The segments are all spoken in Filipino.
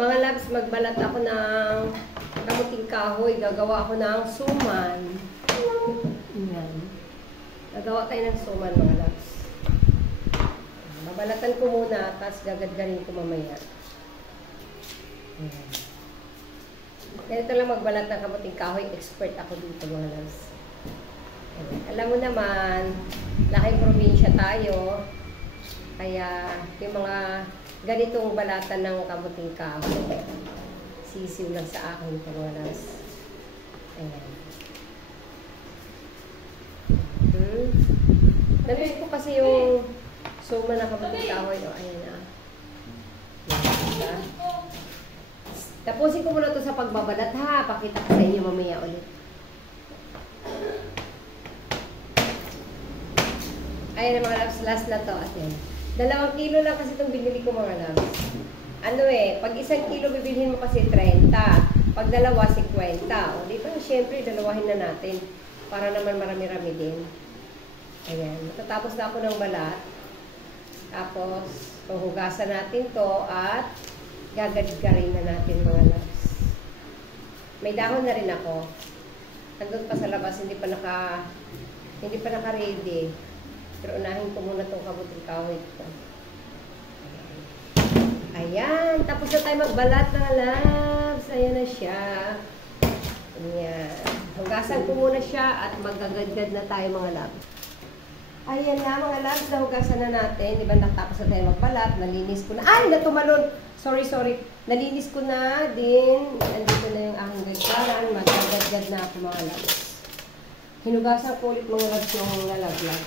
Mga labs, magbalat ako ng kamuting kahoy. Gagawa ako ng suman. Yan. Gagawa tayo ng suman, mga labs. Babalatan ko muna, tapos gagadgarin ko mamaya. Yan. Ganito lang magbalat ng kamuting kahoy. Expert ako dito, mga labs. Alam mo naman, laking probinsya tayo. Kaya yung mga ganitong balatan ng kamuting kahoy, sisiw lang sa akin ito, mga labs. Ayan. Namiss ko kasi yung suma na kamuting kahoy. O, ayan na. Diba? Tapusin ko muna ito sa pagbabalat, ha. Pakita ko sa inyo mamaya ulit. Ayan mga labs, last na to. At yan. 2 kilo lang kasi itong binili ko, mga labs. Ano pag 1 kilo bibilhin mo kasi 30. Pag 2, 50. O, di ba? Siyempre, dalawahin na natin. Para naman marami-rami din. Ayan. Matatapos na ako ng balat. Tapos, panghugasan natin to at gagadgarin na natin, mga labs. May dahon na rin ako. Andun pa sa labas, hindi pa naka-ready. Pero unahin ko muna itong kamuting kahoy ko. Ayan. Tapos na tayo magbalat, mga labs. Ayan na siya. Ayan. Hugasan ko muna siya at magagadgad na tayo, mga labs. Ayan na, mga labs. Nahugasan na natin. Diba natapos na tayo magbalat. Nalinis ko na. Ay! Natumalon! Sorry. Nalinis ko na din. Andito na yung aking gagdaran. Magagadgad na ako, mga labs. Hinugasan ko ulit, mga labs, yung lalaglag.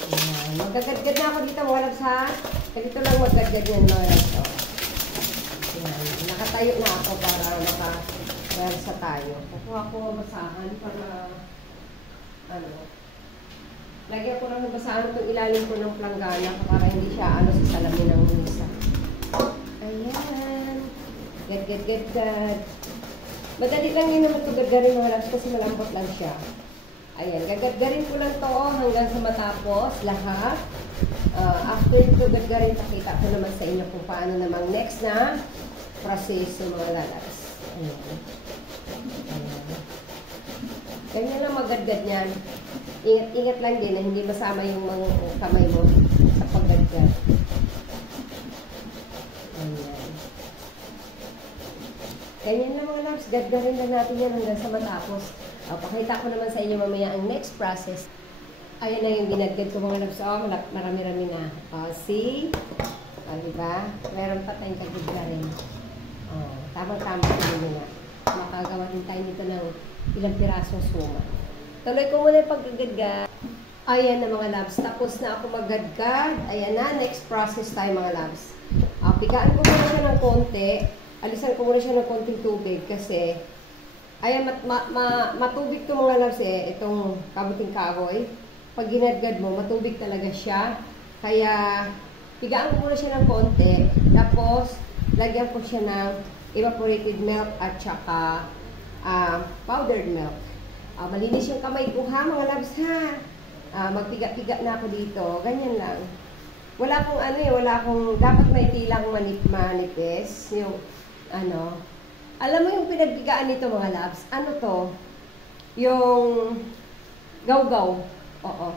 Ayan. Magagadgad na ako dito, mga labs, ha? Dito lang magagadgad yan, mga labs. Ayan. Nakatayo na ako para makabalsa tayo. Kukuha ko basahan para lagyan ko lang ng basahan itong ilalim ko ng planggana para hindi siya sa salamin ng misa. Ayan. Gad. Madali lang yun naman ito gadgarin, mga labs, kasi malambot lang siya. Ayan, gagadgarin ko lang to hanggang sa matapos lahat. After ito gadgarin, pakita ko naman sa inyo kung paano namang next na proseso, mga labs. Ayan. Ganyan lang magadgad niyan. Ingat lang din na hindi masama yung mga kamay mo sa paggadgad. Ayan. Ganyan lang, mga labs. Gadgarin lang natin yan hanggang sa matapos. Pakita ko naman sa inyo mamaya ang next process. Ayan na yung ginadgad ko, mga labs. Marami-rami na. See? Diba? Meron pa tayong kagidgarin. Tamang-tama ko muna. Makagawa din tayo nito ng ilang pirasong suma. Tuloy ko muna yung paggadgad. Ayan na, mga labs. Tapos na ako maggadgad. Ayan na. Next process tayo, mga labs. Pigaan ko muna siya ng konti. Alisan ko muna siya ng konting tubig kasi ayan, matubig to, mga labs, itong kamuting kahoy. Pag ginadgad mo, matubig talaga siya. Kaya, pigaan ko muna siya ng konti. Tapos, lagyan ko siya ng evaporated milk at saka powdered milk. Malinis yung kamay ko, ha, mga labs, ha. Magpiga-piga na ako dito. Ganyan lang. Wala akong dapat may tilang manipis. Yung, alam mo yung pinagbigaan nito, mga labs? Ano to? Yung gaw-gaw. Oo.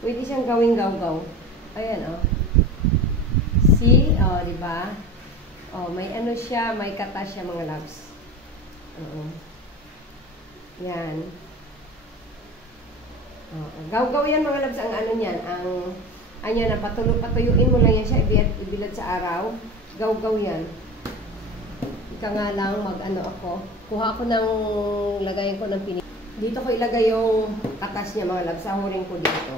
Pwede siyang gawing gaw-gaw. Ayan, See? Diba? May siya, may kata siya, mga labs. Yan. Gaw-gaw yan, mga labs, ang niyan. Patuyuin mo lang yan siya, ibilad sa araw. Gaw-gaw yan. Ika nga lang, kuha ako ng, lagayin ko ng pinig. Dito ko ilagay yung katas niya, mga labs. Sahurin ko dito.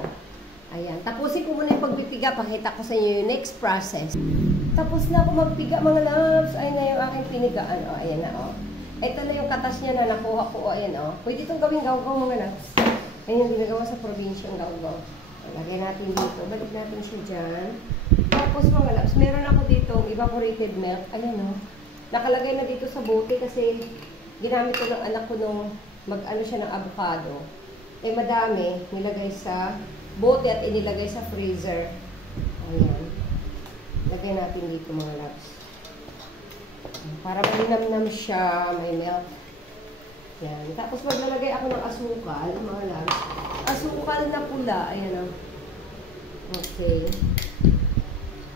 Ayan. Tapusin ko muna yung pagpipiga. Pakita ko sa inyo yung next process. Tapos na ako magpiga, mga labs. Ayan na yung aking pinigaan. Ayan na, Ito na yung katas niya na nakuha ko. Ayan, Pwede itong gawing gaw-gaw, mga labs. Ayan yung ginagawa sa probinsya ng gaw-gaw. Lagay natin dito. Balik natin siya dyan. Tapos, mga labs, meron ako dito evaporated milk. Ayan, Nakalagay na dito sa bote kasi ginamit ko ng anak ko nung siya ng avocado. Madami. Nilagay sa bote at inilagay sa freezer. Ayan. Lagay natin dito, mga labs. Para malinamnam siya, may milk. Yan. Tapos maglalagay ako ng asukal, mga loves. Asukal na pula. Ayan o. Okay.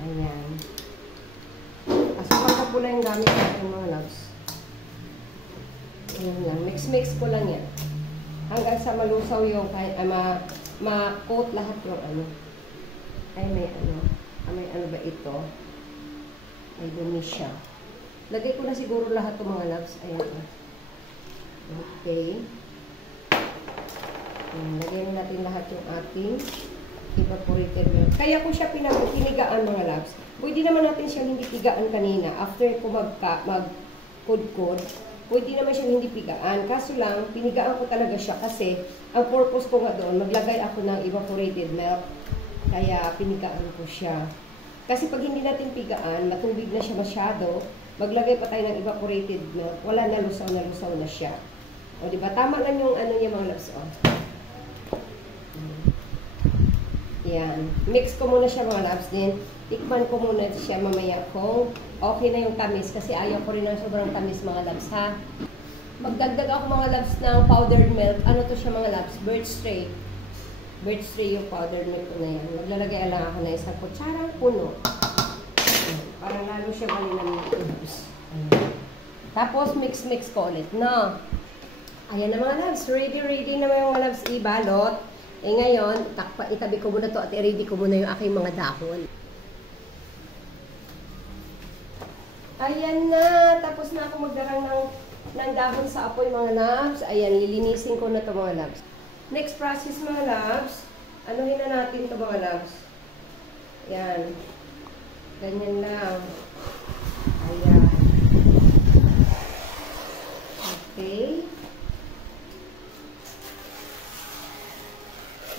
Ayan. Asukal na pula yung gamit natin, mga loves. Ayan lang. Mix-mix ko lang yan. Hanggang sa malusaw yung, ma-coat lahat yung ano. Ay, may ano. May ano ba ito? May dumi siya. Lagay ko na siguro lahat ng mga loves. Ayan o. Okay. Lagyan natin lahat yung ating evaporated milk. Kaya ko siya pinigaan, mga loves. Pwede naman natin siya hindi pigaan kanina. After ko mag-kudkod, pwede naman siya hindi pigaan. Kaso lang, pinigaan ko talaga siya kasi ang purpose ko nga doon, maglagay ako ng evaporated milk. Kaya pinigaan ko siya. Kasi pag hindi natin pigaan, matubig na siya masyado, maglagay pa tayo ng evaporated milk, wala na lusaw na siya. O, diba? Tama lang yung ano niya, mga loves. O. Yan. Mix ko muna siya, mga loves. Then, tikman ko muna siya mamaya kung okay na yung tamis. Kasi ayaw ko rin ng sobrang tamis, mga loves, ha? Magdagdag ako, mga loves, ng powdered milk. Ano to siya, mga loves? Birch-stray. Birch-stray yung powdered milk ko na yan. Maglalagay lang ako na isang kutsarang puno. Parang lalo siya malinamnam, mga loves. Tapos, mix-mix ko ulit, no? Ayan na, mga loves. Ready na mga loves ibalot. Eh ngayon, itabi ko muna to at i-ready ko muna yung aking mga dahon. Ayan na. Tapos na ako magdarang ng dahon sa apoy, mga loves. Ayan, lilinisin ko na to, mga loves. Next process, mga loves. Anuhin na natin to, mga loves. Ayan. Ganyan lang. Ayan. Okay.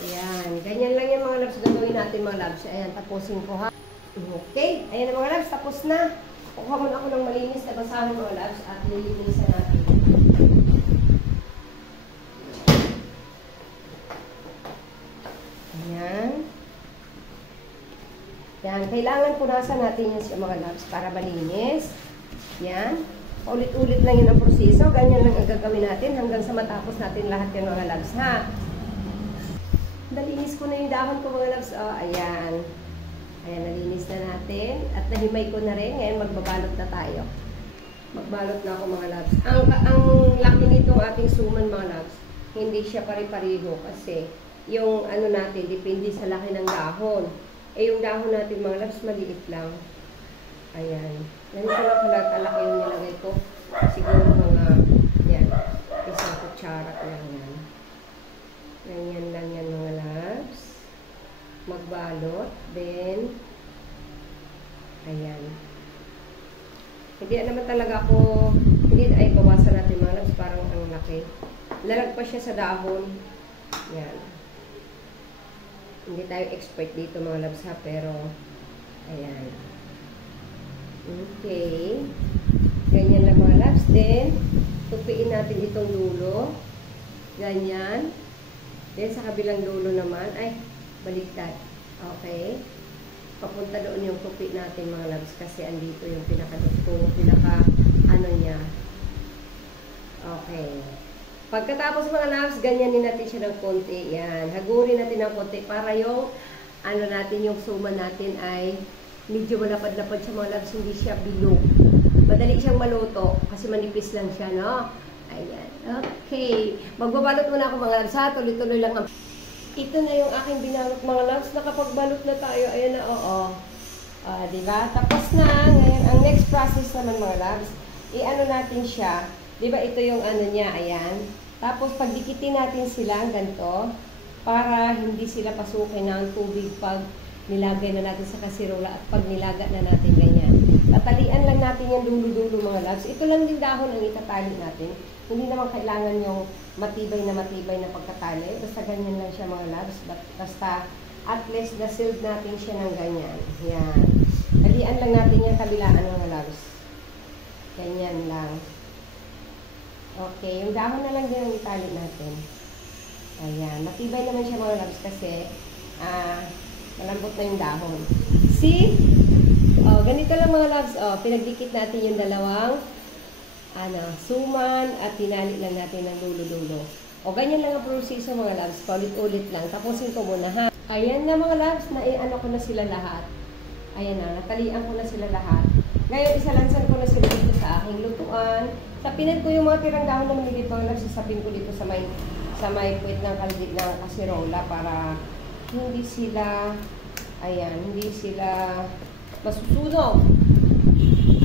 Ayan. Ganyan lang yung mga loves gagawin natin, mga loves. Ayan, tapusin ko, ha. Okay. Ayan na, mga loves. Tapos na. Kukuha muna ako ng malinis na basahan, mga loves. At lilinisan natin. Ayan. Ayan. Kailangan punasan natin yung mga loves para malinis. Ayan. Ulit-ulit lang yun ang proseso. Ganyan lang ang gagawin natin hanggang sa matapos natin lahat yung mga loves, ha. Nalinis ko na yung dahon ko, mga loves. Oh, ayan. Ayan, nalinis na natin. At nahimay ko na rin. Ngayon, magbabalot na tayo. Magbalot na ako, mga loves. Ang laki nitong ating suman, mga loves, hindi siya pare-pareho. Kasi, yung ano natin, depende sa laki ng dahon. Eh, yung dahon natin, mga loves, maliit lang. Ayan. Ganito lang kalaki yung nilagay ko. Siguro mga, yan, isang kutsara lang yan. Ganyan lang yan, mga loves. Magbalot. Then, ayan. Hindi naman talaga ako, hindi ay bawasan natin, mga loves. Parang ang laki. Lalag pa siya sa dahon. Yan. Hindi tayo expert dito, mga loves, ha. Pero, ayan. Okay. Ganyan lang, mga loves. Then, tupiin natin itong dulo. Ganyan. Then, sa kabilang dulo naman, ay, baliktad. Okay. Papunta doon yung tupi natin, mga loves, kasi andito yung ano niya. Okay. Pagkatapos, mga loves, ganyanin natin siya ng konti. Yan. Hagurin natin ng konti para yung, ano natin, yung suman natin ay medyo malapad-lapad siya, mga loves, hindi siya bilog. Madali siyang maluto kasi manipis lang siya, no? Ayan. Okay. Magbabalot muna ako, mga loves, ha? Tuloy-tuloy lang. Ito na yung aking binalot, mga loves. Nakapagbalot na tayo. Ayan na, oo. Diba? Tapos na. Ngayon, ang next process naman, mga loves, i-ano natin siya. Diba, ito yung ano niya. Ayan. Tapos, pagdikitin natin sila, ganito, para hindi sila pasukin ng tubig pag nilagay na natin sa kasirola at pag nilaga na natin ganyan. Tatalian lang natin yung dulo-dulo, mga loves. Ito lang din dahon ang itatali natin. Hindi naman kailangan yung matibay na pagkatali. Basta ganyan lang siya, mga loves. Basta at least na-sealed natin siya ng ganyan. Yan. Talian lang natin yung kabilaan, mga loves. Ganyan lang. Okay. Yung dahon na lang din ang itali natin. Ayan. Matibay naman siya, mga loves, kasi malambot na yung dahon. See? Ganito lang mga loves. Pinagdikit natin yung dalawang suman at tinali lang natin ng dulo-dulo. Ganyan lang ang proseso mga loves. Paulit-ulit lang. Tapusin ko muna ha. Ayan na mga loves. Naiano ko na sila lahat. Ayan na. Natalian ko na sila lahat. Ngayon, isalansan ko na sila dito sa aking lutuan. Sapinat ko yung mga tirang dahon na malilit mga loves. Sasapin ko dito sa may puwet ng kaldig ng kasirola para hindi sila masusunog.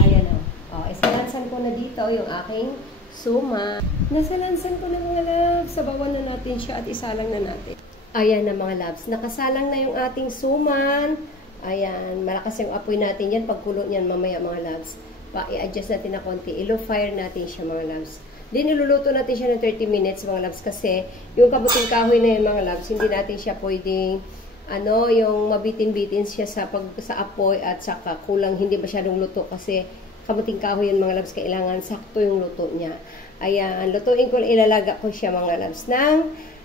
Ayan o. Isalansan ko na dito yung aking suma. Nasalansan ko na mga loves. Sabawan na natin siya at isalang na natin. Ayan na mga loves. Nakasalang na yung ating suman. Ayan. Malakas yung apoy natin yan. Pagkulo niyan mamaya mga loves. I-adjust natin na konti. I-low fire natin siya mga loves. Then niluluto natin siya ng 30 minutes mga loves. Kasi yung kabuting kahoy na yun mga loves, hindi natin siya pwedeng yung mabitin-bitin siya sa apoy at saka kulang hindi masyadong luto kasi kamuting kahoy yun mga loves, kailangan sakto yung luto niya. Ayan, lutuin ko, ilalaga ko siya mga loves ng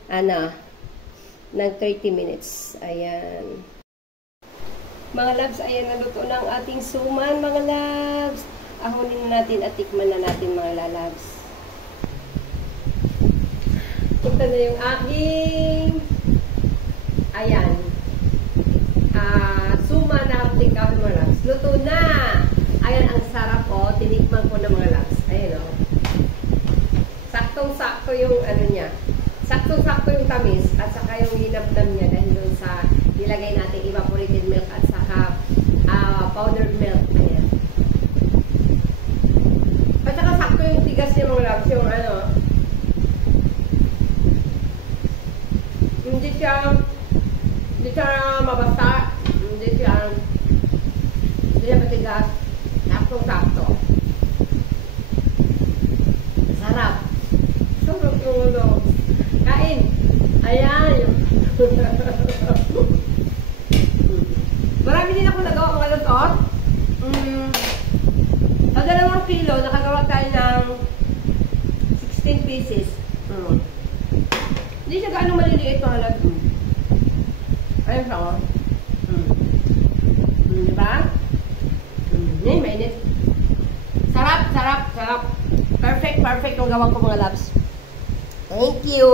30 minutes. Ayan. Mga loves, ayan na luto ng ating suman mga loves. Ahonin na natin at tikman na natin mga loves. Ito na yung aking suma na kamuting kahoy mga loves. Luto na! Ayan, ang sarap tinikman ko na mga loves. Ayan saktong-sakto yung niya. Saktong-sakto yung tamis at saka yung linamdam niya dahil doon sa nilagay natin evaporated milk at saka powdered milk. Ayan. At saka sakto yung tigas niya mga loves. Yung hindi siya mabasa. Hindi siya matigas. Saktong-sakto. Sarap. Sarap yung kain. Ayan. Marami din ako nagawa mga lutot. Sa 2 kilo, nakagawa tayo ng 16 pieces. Hindi siya gaano maliliit mga lutot. Ayun siya diba? Mainit. Sarap. Perfect yung gawa ko mga loves. Thank you!